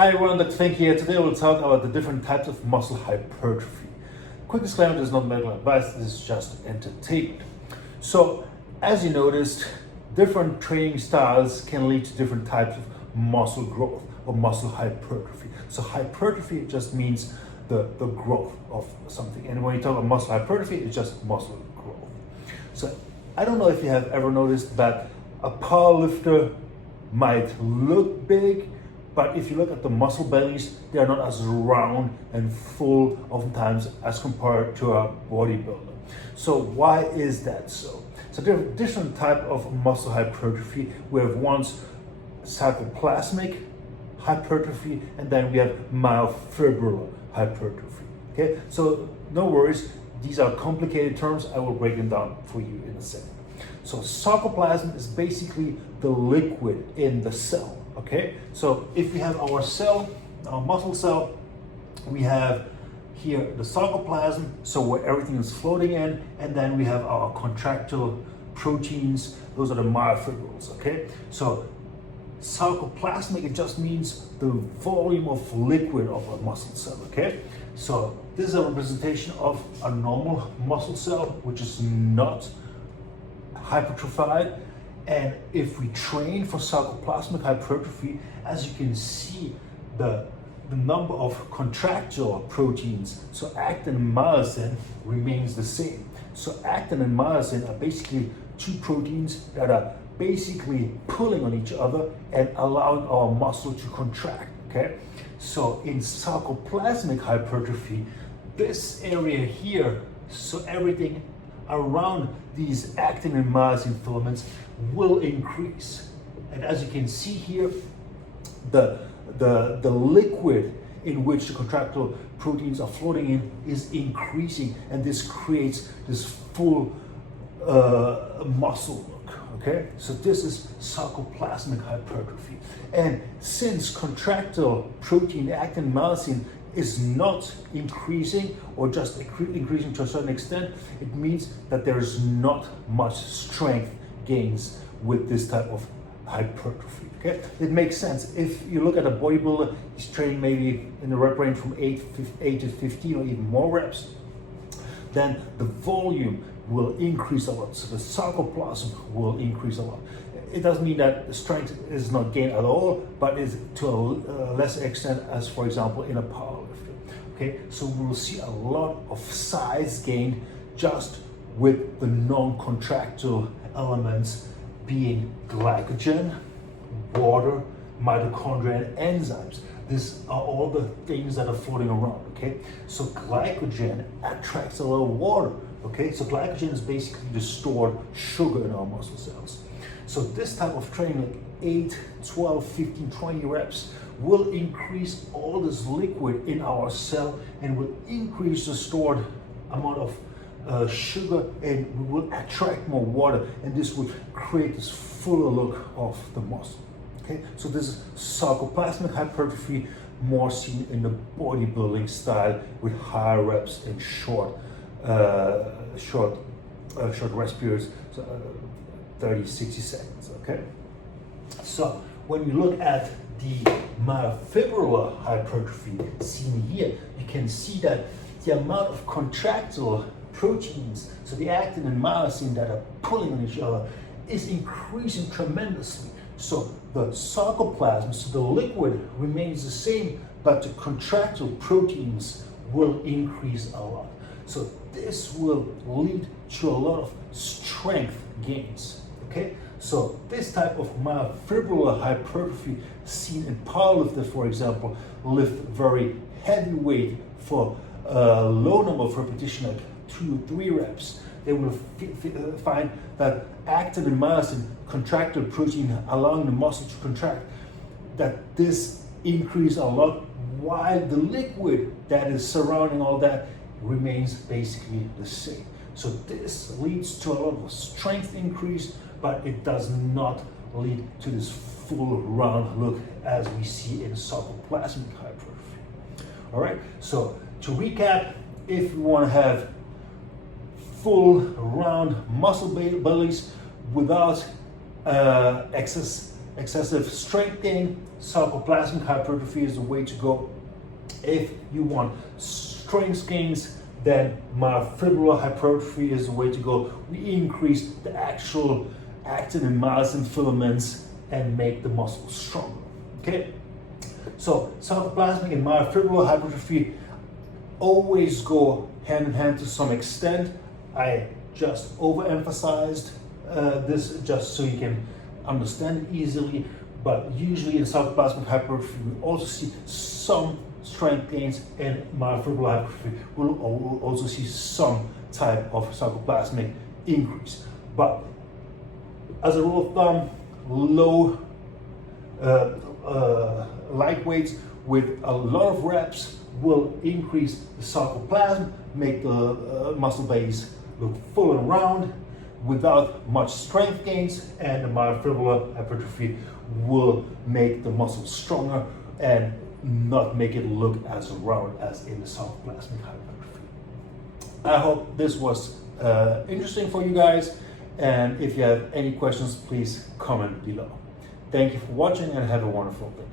Hi everyone, Dr. Fink here. Today we'll talk about the different types of muscle hypertrophy. Quick disclaimer, this is not medical advice, this is just entertainment. So, as you noticed, different training styles can lead to different types of muscle growth or muscle hypertrophy. So hypertrophy just means the growth of something. And when you talk about muscle hypertrophy, it's just muscle growth. So I don't know if you have ever noticed that a powerlifter might look big, but if you look at the muscle bellies, they are not as round and full oftentimes as compared to a bodybuilder. So why is that so? So there are different type of muscle hypertrophy. We have one's sarcoplasmic hypertrophy, and then we have myofibrillar hypertrophy. Okay, so no worries, these are complicated terms. I will break them down for you in a second. So sarcoplasm is basically the liquid in the cell. Okay, so if we have our cell, our muscle cell, we have here the sarcoplasm, so where everything is floating in, and then we have our contractile proteins, those are the myofibrils. Okay, so sarcoplasmic, it just means the volume of liquid of a muscle cell. Okay, so this is a representation of a normal muscle cell, which is not hypertrophied. And if we train for sarcoplasmic hypertrophy, as you can see, the number of contractile proteins, so actin and myosin, remains the same. So actin and myosin are basically two proteins that are basically pulling on each other and allowing our muscle to contract. Okay, so in sarcoplasmic hypertrophy, this area here, so everything around these actin and myosin filaments will increase. And as you can see here, the liquid in which the contractile proteins are floating in is increasing, and this creates this full muscle look. Okay, so this is sarcoplasmic hypertrophy. And since contractile protein, actin and myosin, is not increasing or just increasing to a certain extent, it means that there is not much strength gains with this type of hypertrophy. Okay, it makes sense. If you look at a bodybuilder, he's training maybe in the rep range from 8 to 15 or even more reps, then the volume will increase a lot. So the sarcoplasm will increase a lot. It doesn't mean that the strength is not gained at all, but is to a lesser extent as, for example, in a powerlifter. Okay, so we will see a lot of size gained just with the non-contractile elements being glycogen, water, mitochondria, and enzymes. These are all the things that are floating around. Okay, so glycogen attracts a lot of water. Okay, so glycogen is basically the stored sugar in our muscle cells. So this type of training, like 8, 12, 15, 20 reps, will increase all this liquid in our cell and will increase the stored amount of sugar, and we will attract more water, and this will create this fuller look of the muscle. Okay, so this is sarcoplasmic hypertrophy, more seen in the bodybuilding style with higher reps and short rest periods. So, 30, 60 seconds, okay? So when you look at the myofibrillar hypertrophy seen here, you can see that the amount of contractile proteins, so the actin and myosin that are pulling on each other, is increasing tremendously. So the sarcoplasm, so the liquid, remains the same, but the contractile proteins will increase a lot. So this will lead to a lot of strength gains. Okay, so this type of myofibrillar hypertrophy seen in powerlifters, for example, lift very heavy weight for a low number of repetition, like 2 or 3 reps. They will find that actin and myosin, contractile protein allowing the muscle to contract, that this increase a lot, while the liquid that is surrounding all that remains basically the same. So this leads to a lot of strength increase, but it does not lead to this full round look as we see in sarcoplasmic hypertrophy. All right, so to recap, if you want to have full round muscle bellies without excess excessive strength gain, sarcoplasmic hypertrophy is the way to go. If you want strength gains, then myofibrillar hypertrophy is the way to go. We increase the actual actin and myosin filaments and make the muscle stronger. Okay? So sarcoplasmic and myofibrillar hypertrophy always go hand in hand to some extent. I just overemphasized this just so you can understand it easily, but usually in sarcoplasmic hypertrophy we also see some strength gains, and myofibrillar hypertrophy will also see some type of sarcoplasmic increase. But as a rule of thumb, low light weights with a lot of reps will increase the sarcoplasm, make the muscle base look full and round without much strength gains, and the myofibrillar hypertrophy will make the muscle stronger and not make it look as round as in the sarcoplasmic hypertrophy. I hope this was interesting for you guys, and if you have any questions, please comment below. Thank you for watching and have a wonderful day.